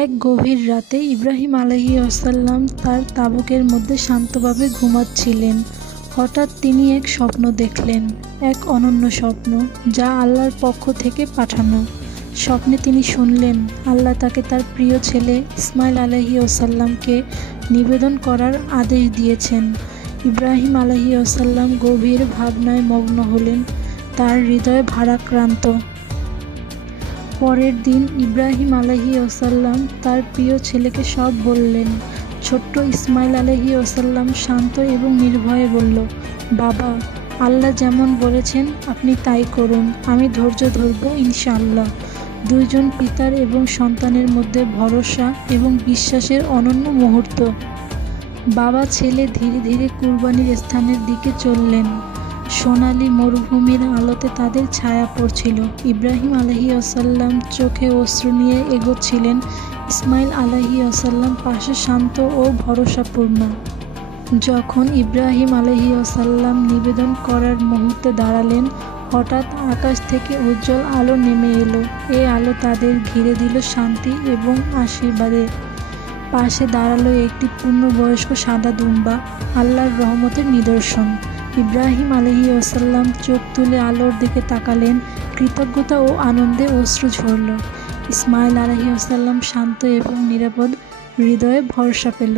এক গভীর রাতে ইব্রাহিম আলাইহিসসালাম তার তাঁবুকের মধ্যে শান্তভাবে ঘুমাচ্ছিলেন। হঠাৎ তিনি এক স্বপ্ন দেখলেন, এক অনন্য স্বপ্ন যা আল্লাহর পক্ষ থেকে পাঠানো। স্বপ্নে তিনি শুনলেন আল্লাহ তাকে তার প্রিয় ছেলে ইসমাইল আলাইহিসসালামকে নিবেদন করার আদেশ দিয়েছেন। ইব্রাহিম আলাইহিসসালাম গভীর ভাবনায় মগ্ন হলেন, তার হৃদয় ভারাক্রান্ত। পরের দিন ইব্রাহিম আলাইহিসসালাম তার প্রিয় ছেলেকে সব বললেন। ছোট্ট ইসমাইল আলাইহিসসালাম শান্ত এবং নির্ভয়ে বলল, বাবা, আল্লাহ যেমন বলেছেন আপনি তাই করুন, আমি ধৈর্য ধরব ইনশাআল্লাহ। দুইজন পিতার এবং সন্তানের মধ্যে ভরসা এবং বিশ্বাসের অনন্য মুহূর্ত। বাবা ছেলে ধীরে ধীরে কুরবানির স্থানের দিকে চললেন। সোনালি মরুভূমির আলোতে তাদের ছায়া পড়ছিল। ইব্রাহিম আলাইহিসসালাম চোখে অশ্রু নিয়ে এগোচ্ছিলেন, ইসমাইল আলাইহিসসালাম পাশে শান্ত ও ভরসাপূর্ণ। যখন ইব্রাহিম আলাইহিসসালাম নিবেদন করার মুহূর্তে দাঁড়ালেন, হঠাৎ আকাশ থেকে উজ্জ্বল আলো নেমে এলো। এই আলো তাদের ঘিরে দিল শান্তি এবং আশীর্বাদে। পাশে দাঁড়ালো একটি পূর্ণবয়স্ক সাদা দুম্বা, আল্লাহর রহমতের নিদর্শন। ইব্রাহিম আলাইহিসসালাম চোখ তুলে আলোর দিকে তাকালেন, কৃতজ্ঞতা ও আনন্দে অশ্রু ঝরল। ইসমাইল আলাইহিসসালাম শান্ত এবং নিরাপদ হৃদয়ে ভরসা পেল।